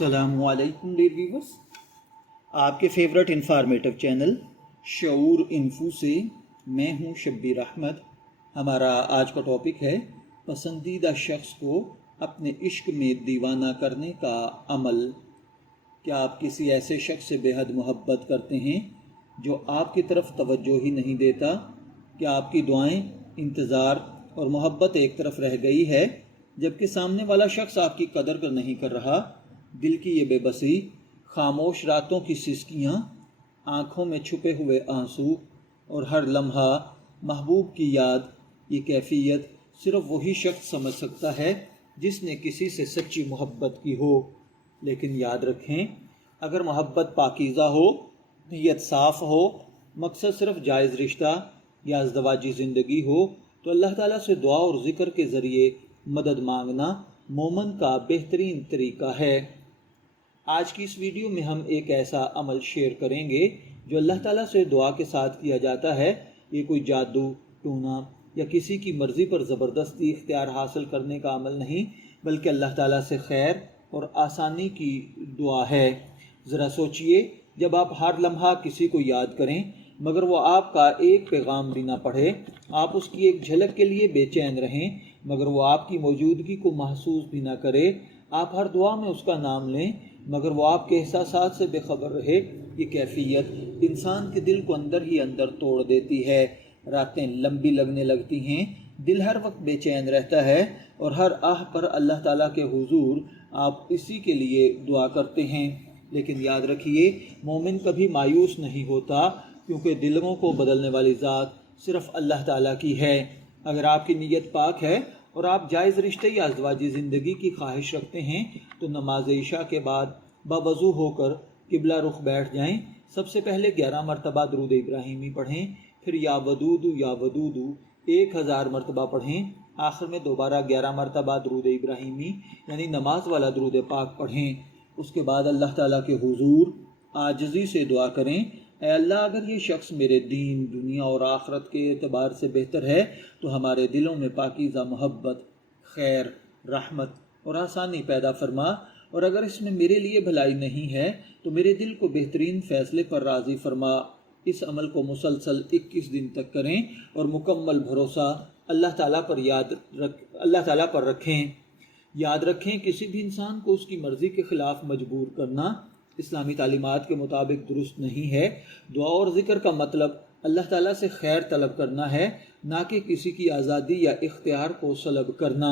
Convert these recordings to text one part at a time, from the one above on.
अस्सलामु अलैकुम dear viewers, आपके फेवरेट इंफॉर्मेटिव चैनल शऊर इन्फो से मैं हूं शब्बीर अहमद। हमारा आज का टॉपिक है पसंदीदा शख्स को अपने इश्क में दीवाना करने का अमल। क्या आप किसी ऐसे शख्स से बेहद मोहब्बत करते हैं जो आपकी तरफ तवज्जो ही नहीं देता? क्या आपकी दुआएं, इंतज़ार और मोहब्बत एक तरफ रह गई है जबकि सामने वाला शख्स आपकी कदर कर नहीं कर रहा? दिल की ये बेबसी, खामोश रातों की सिसकियाँ, आँखों में छुपे हुए आंसू और हर लम्हा महबूब की याद, ये कैफियत सिर्फ वही शख्स समझ सकता है जिसने किसी से सच्ची मोहब्बत की हो। लेकिन याद रखें, अगर मोहब्बत पाकीज़ा हो, नीयत साफ़ हो, मकसद सिर्फ जायज़ रिश्ता या अज़दवाजी ज़िंदगी हो, तो अल्लाह ताला से दुआ और ज़िक्र के ज़रिए मदद मांगना मोमन का बेहतरीन तरीका है। आज की इस वीडियो में हम एक ऐसा अमल शेयर करेंगे जो अल्लाह ताला से दुआ के साथ किया जाता है। ये कोई जादू टूना या किसी की मर्ज़ी पर ज़बरदस्ती इख्तियार हासिल करने का अमल नहीं, बल्कि अल्लाह ताला से खैर और आसानी की दुआ है। ज़रा सोचिए, जब आप हर लम्हा किसी को याद करें मगर वो आपका एक पैगाम भी ना पढ़े, आप उसकी एक झलक के लिए बेचैन रहें मगर वो आपकी मौजूदगी को महसूस भी ना करे, आप हर दुआ में उसका नाम लें मगर वो आपके एहसासात से बेखबर रहे, ये कैफियत इंसान के दिल को अंदर ही अंदर तोड़ देती है। रातें लंबी लगने लगती हैं, दिल हर वक्त बेचैन रहता है और हर आह पर अल्लाह ताला के हुजूर आप इसी के लिए दुआ करते हैं। लेकिन याद रखिए, मोमिन कभी मायूस नहीं होता, क्योंकि दिलों को बदलने वाली ज़ात सिर्फ अल्लाह ताला की है। अगर आपकी नीयत पाक है और आप जायज़ रिश्ते या अज़दवाजी ज़िंदगी की ख्वाहिश रखते हैं तो नमाज इशा के बाद बावज़ू होकर किबला रुख बैठ जाएं। सबसे पहले 11 मरतबा दुरूद इब्राहिमी पढ़ें, फिर या वदूदू 1000 मरतबा पढ़ें, आखिर में दोबारा 11 मरतबा दुरूद इब्राहिमी यानी नमाज वाला दुरूद पाक पढ़ें। उसके बाद अल्लाह ताला के हुजूर आजिज़ी से दुआ करें, ऐ अल्लाह, अगर ये शख्स मेरे दीन, दुनिया और आखरत के एतबार से बेहतर है तो हमारे दिलों में पाकीज़ा मोहब्बत, खैर, रहमत और आसानी पैदा फरमा, और अगर इसमें मेरे लिए भलाई नहीं है तो मेरे दिल को बेहतरीन फ़ैसले पर राज़ी फरमा। इस अमल को मुसलसल 21 दिन तक करें और मुकम्मल भरोसा अल्लाह ताला पर रखें। याद रखें, किसी भी इंसान को उसकी मर्ज़ी के ख़िलाफ़ मजबूर करना इस्लामी तालीमात के मुताबिक दुरुस्त नहीं है। दुआ और ज़िक्र का मतलब अल्लाह ताला से खैर तलब करना है, ना कि किसी की आज़ादी या इख्तियार को सलब करना।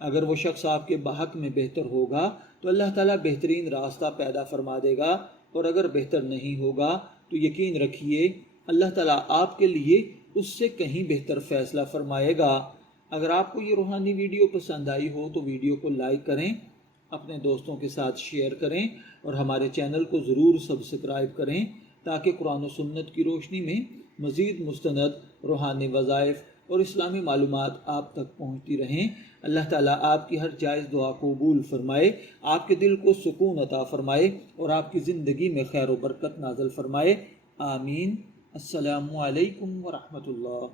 अगर वो शख्स आपके बहक में बेहतर होगा तो अल्लाह ताला बेहतरीन रास्ता पैदा फरमा देगा, और अगर बेहतर नहीं होगा तो यकीन रखिए अल्लाह ताला आपके लिए उससे कहीं बेहतर फ़ैसला फरमाएगा। अगर आपको ये रूहानी वीडियो पसंद आई हो तो वीडियो को लाइक करें, अपने दोस्तों के साथ शेयर करें और हमारे चैनल को ज़रूर सब्सक्राइब करें, ताकि कुरान और सुन्नत की रोशनी में मज़ीद मुस्तनद रूहानी वज़ाइफ और इस्लामी मालूमात आप तक पहुँचती रहें। अल्लाह ताला आपकी हर जायज़ दुआ को कबूल फरमाए, आपके दिल को सुकून अता फरमाए और आपकी ज़िंदगी में खैर व बरकत नाज़िल फरमाए। आमीन। अस्सलामु अलैकुम व रहमतुल्लाह।